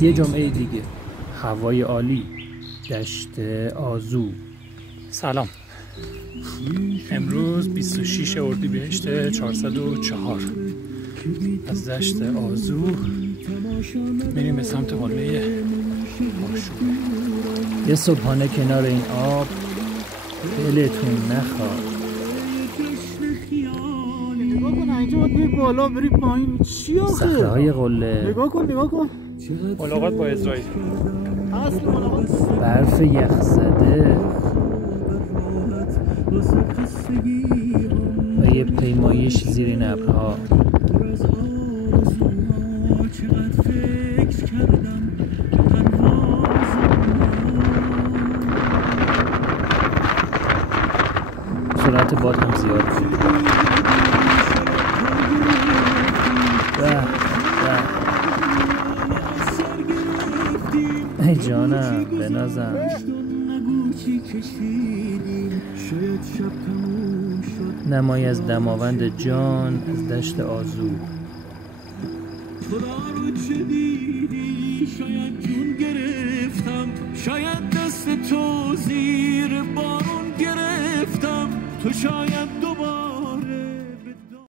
یه جمعه دیگه، هوای عالی، دشت آذو. سلام. امروز 26 اردیبهشت 404 از دشت آذو میریم به سمت قله آشوب. یه صبحانه کنار این آب دلتون نخواد. نگاه کن اینجا باید بری بالا بری پایین. چی آخه؟ صخره های قله، نگاه کن ملاقات با اسرائیل. اصل ملاقات برف یخزده و یه پیمایش زیر این ابرها. سرعت باد هم زیاد بود. ای جانم بنازم. نمایی از دماوند جان از دشت آذو. شاید جون گرفتم، شاید دست تو زیر بارون گرفتم، تو شاید دوباره